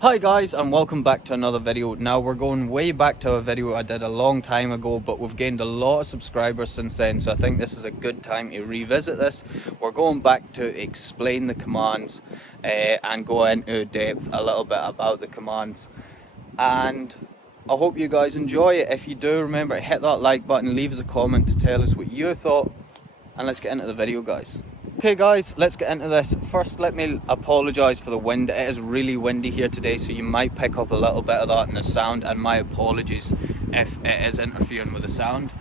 Hi guys, and welcome back to another video. Now we're going way back to a video I did a long time ago, but we've gained a lot of subscribers since then, so I think this is a good time to revisit this. We're going back to explain the commands and go into depth a little bit about the commands, and I hope you guys enjoy it. If you do, remember to hit that like button, leave us a comment to tell us what you thought, and let's get into the video, guys. Okay guys, let's get into this. First, let me apologise for the wind. It is really windy here today, so you might pick up a little bit of that in the sound, and my apologies if it is interfering with the sound.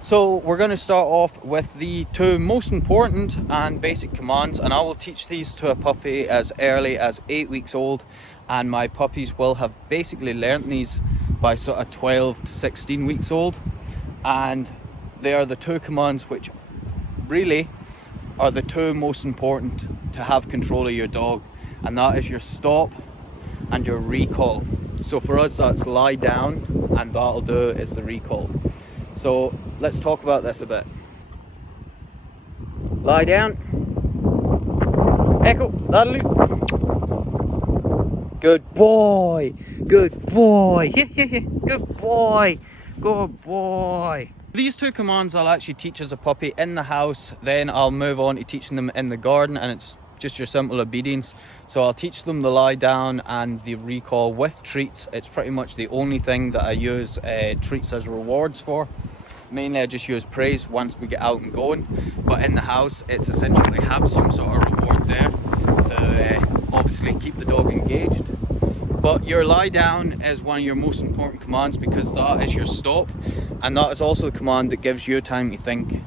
So we're going to start off with the two most important and basic commands, and I will teach these to a puppy as early as 8 weeks old, and my puppies will have basically learnt these by sort of 12 to 16 weeks old, and they are the two commands which really are the two most important to have control of your dog, and that is your stop and your recall. So for us, that's lie down, and that'll do is the recall. So let's talk about this a bit. Lie down. Echo, that'll do. Good boy. Good boy. Good boy. Good boy. These two commands I'll actually teach as a puppy in the house, then I'll move on to teaching them in the garden, and it's just your simple obedience. So I'll teach them the lie down and the recall with treats. It's pretty much the only thing that I use treats as rewards for. Mainly I just use praise once we get out and going, but in the house it's essentially have some sort of reward there to obviously keep the dog engaged. But your lie down is one of your most important commands, because that is your stop, and that is also the command that gives you time to think,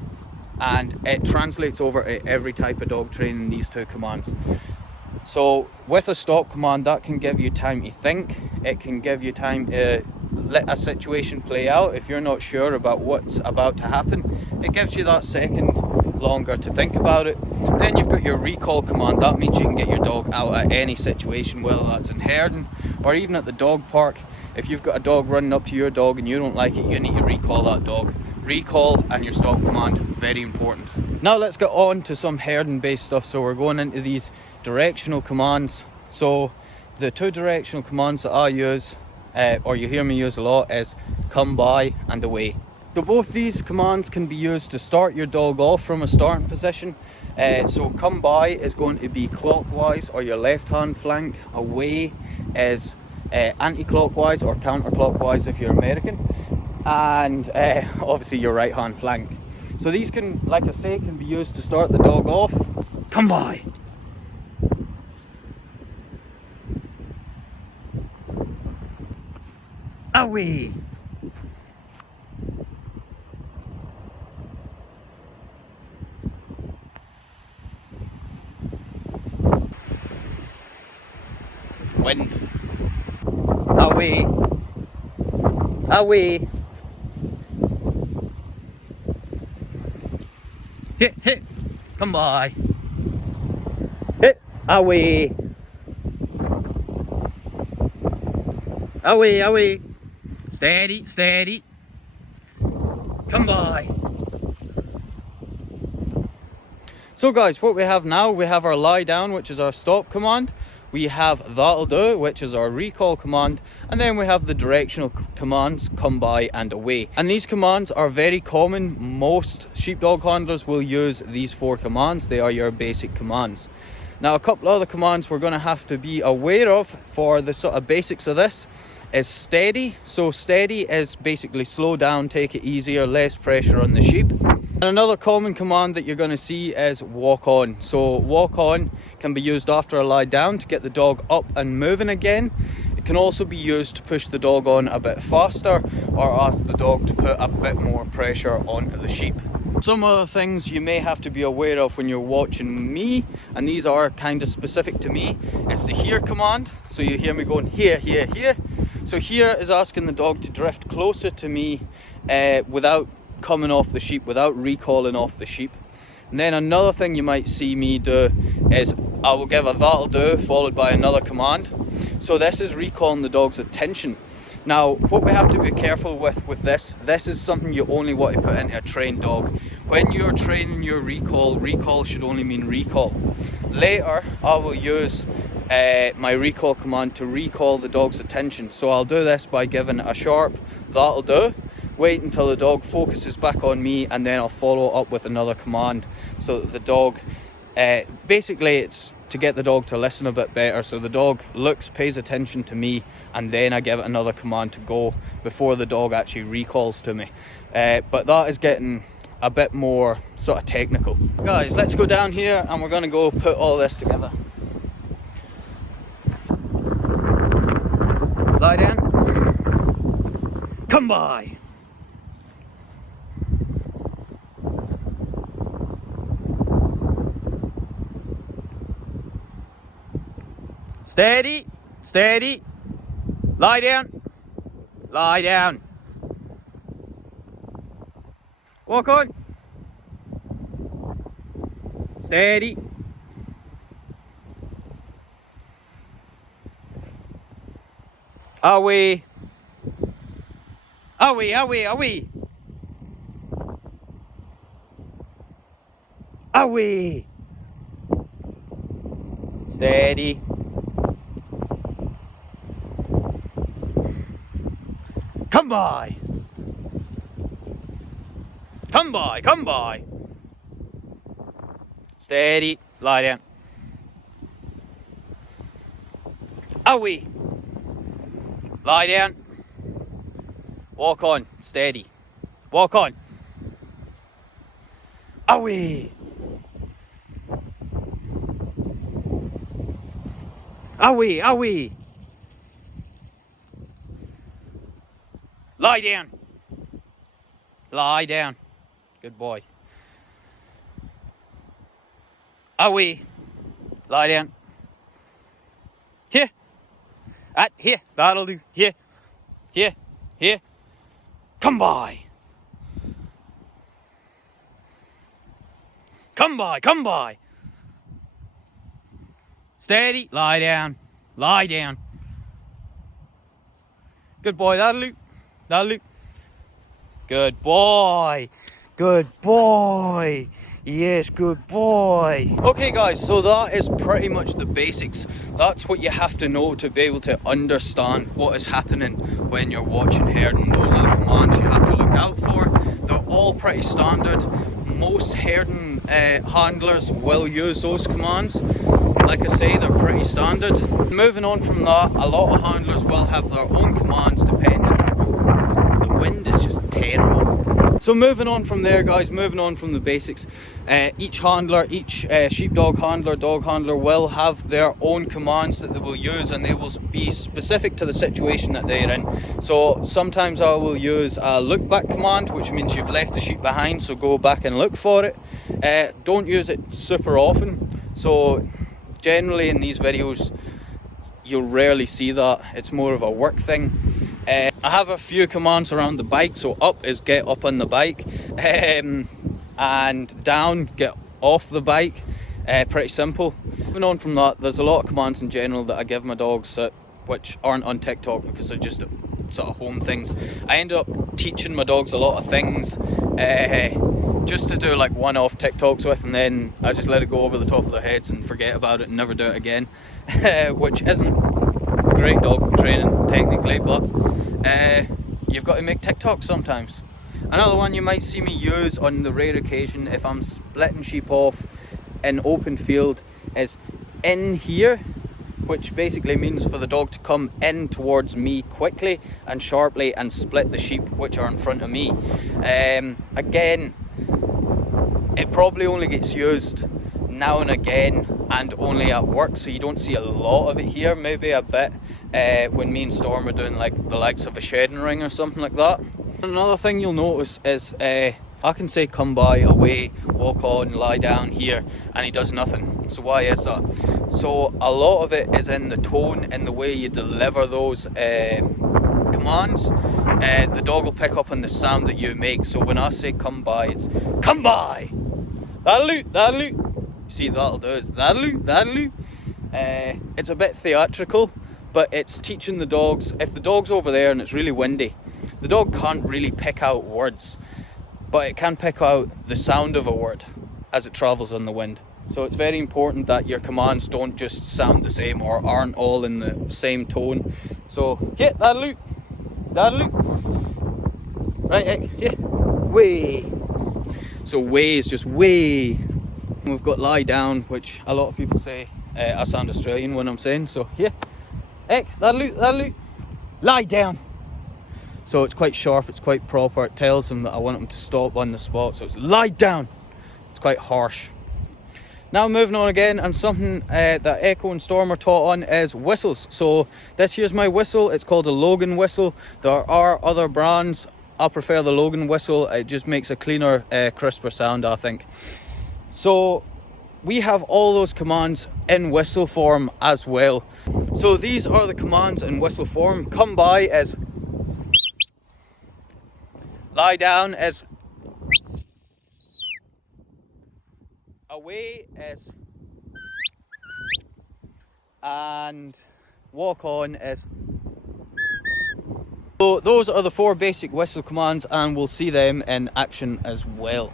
and it translates over to every type of dog training, these two commands. So with a stop command, that can give you time to think. It can give you time to let a situation play out. If you're not sure about what's about to happen, it gives you that second longer to think about it. Then you've got your recall command. That means you can get your dog out at any situation, whether that's in herding or even at the dog park. If you've got a dog running up to your dog and you don't like it, you need to recall that dog. Recall and your stop command, very important. Now let's get on to some herding based stuff. So we're going into these directional commands. So the two directional commands that I use, or you hear me use a lot, is come by and away. So both these commands can be used to start your dog off from a starting position. So come by is going to be clockwise or your left hand flank. Away is anti-clockwise or counterclockwise if you're American, and obviously your right hand flank. So these can, like I say, can be used to start the dog off. Come by. Away. Wind. Away. Away. Hit, hit. Come by. Hit. Away. Away, away. Steady, steady. Come by. So guys, what we have now, we have our lie down, which is our stop command. We have that'll do, which is our recall command, and then we have the directional commands, come by and away. And these commands are very common. Most sheepdog handlers will use these four commands. They are your basic commands. Now a couple other commands we're going to have to be aware of for the sort of basics of this is steady. So steady is basically slow down, take it easier, less pressure on the sheep. And another common command that you're going to see is walk on. So walk on can be used after a lie down to get the dog up and moving again. It can also be used to push the dog on a bit faster or ask the dog to put a bit more pressure onto the sheep. Some other things you may have to be aware of when you're watching me, and these are kind of specific to me, is the here command. So you hear me going here, here, here. So here is asking the dog to drift closer to me without coming off the sheep, without recalling off the sheep. And then another thing you might see me do is I will give a that'll do followed by another command. So this is recalling the dog's attention. Now what we have to be careful with this is something you only want to put into a trained dog. When you're training your recall, recall should only mean recall. Later I will use my recall command to recall the dog's attention. So I'll do this by giving a sharp "that'll do," wait until the dog focuses back on me, and then I'll follow up with another command so that the dog, basically it's to get the dog to listen a bit better. So the dog looks, pays attention to me, and then I give it another command to go before the dog actually recalls to me. But that is getting a bit more sort of technical. Guys, let's go down here and we're gonna go put all this together. Lie down. Come by. Steady, steady. Lie down. Lie down. Walk on. Steady. Away. Away, away, away. Away. Steady. Come by. Come by, come by. Steady. Lie down. Away. Lie down. Walk on. Steady. Walk on. Away. Away, away. Lie down. Lie down. Good boy. Away. Lie down. Here. Here. That'll do. Here. Here. Here. Come by. Come by. Come by. Steady. Lie down. Lie down. Good boy. That'll do. That'll do. Good boy. Good boy. Yes, good boy. Okay guys, so that is pretty much the basics. That's what you have to know to be able to understand what is happening when you're watching herding. Those are the commands you have to look out for. They're all pretty standard. Most herding handlers will use those commands. Like I say, they're pretty standard. Moving on from that, a lot of handlers will have their own commands depending. The wind is just terrible. So moving on from there guys, moving on from the basics, each handler, each sheepdog handler, dog handler will have their own commands that they will use, and they will be specific to the situation that they're in. So sometimes I will use a look back command, which means you've left the sheep behind, so go back and look for it. Don't use it super often, so generally in these videos you'll rarely see that. It's more of a work thing. I have a few commands around the bike. So up is get up on the bike, and down, get off the bike. Pretty simple. Moving on from that, there's a lot of commands in general that I give my dogs which aren't on TikTok because they're just sort of home things. I end up teaching my dogs a lot of things just to do like one-off TikToks with, and then I just let it go over the top of their heads and forget about it and never do it again. Which isn't great dog training technically, but you've got to make TikToks sometimes. Another one you might see me use on the rare occasion if I'm splitting sheep off in open field is in here, which basically means for the dog to come in towards me quickly and sharply and split the sheep which are in front of me. Again, it probably only gets used now and again and only at work, so you don't see a lot of it here, maybe a bit when me and Storm are doing like the likes of a shedding ring or something like that. Another thing you'll notice is I can say come by, away, walk on, lie down here, and he does nothing. So why is that? So a lot of it is in the tone, in the way you deliver those commands. The dog will pick up on the sound that you make. So when I say come by, it's come by. That'll do, that'll do. See, that'll do is that'll do, that'll do. It's a bit theatrical, but it's teaching the dogs. If the dog's over there and it's really windy, the dog can't really pick out words, but it can pick out the sound of a word as it travels on the wind. So it's very important that your commands don't just sound the same or aren't all in the same tone. So yeah, that'll do. Right, yeah, way. So way is just way. We've got lie down, which a lot of people say I sound Australian when I'm saying. So yeah, heck, that'll do. Lie down. So it's quite sharp, it's quite proper. It tells them that I want them to stop on the spot. So it's lie down. It's quite harsh. Now moving on again, and something that Echo and Storm are taught on is whistles. So this here's my whistle. It's called a Logan whistle. There are other brands. I prefer the Logan whistle. It just makes a cleaner, crisper sound, I think. So we have all those commands in whistle form as well. So these are the commands in whistle form. Come by as lie down, as away as, and walk on as. So those are the 4 basic whistle commands, and we'll see them in action as well.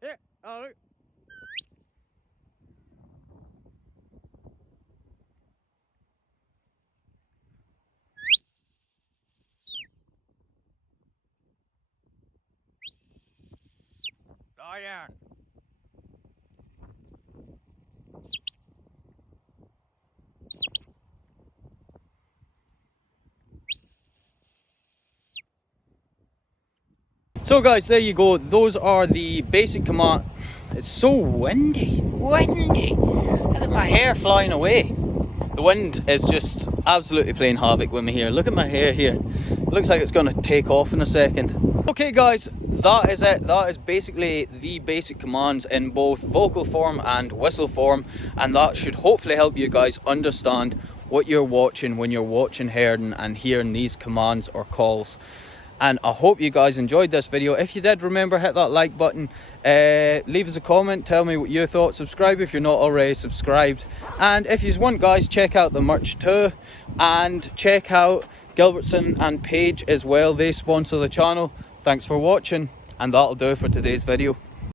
Yeah, all right. Lie down. So guys, there you go. Those are the basic command. It's so windy. Look at my hair flying away. The wind is just absolutely playing havoc with me here. Look at my hair here. Looks like it's going to take off in a second. Okay guys, that is it. That is basically the basic commands in both vocal form and whistle form, and that should hopefully help you guys understand what you're watching when you're watching herding and hearing these commands or calls. And I hope you guys enjoyed this video. If you did, remember, hit that like button, leave us a comment, tell me what you thought, subscribe if you're not already subscribed, and if you want guys, check out the merch too, and check out Gilbertson and Page as well. They sponsor the channel. Thanks for watching, and that'll do it for today's video.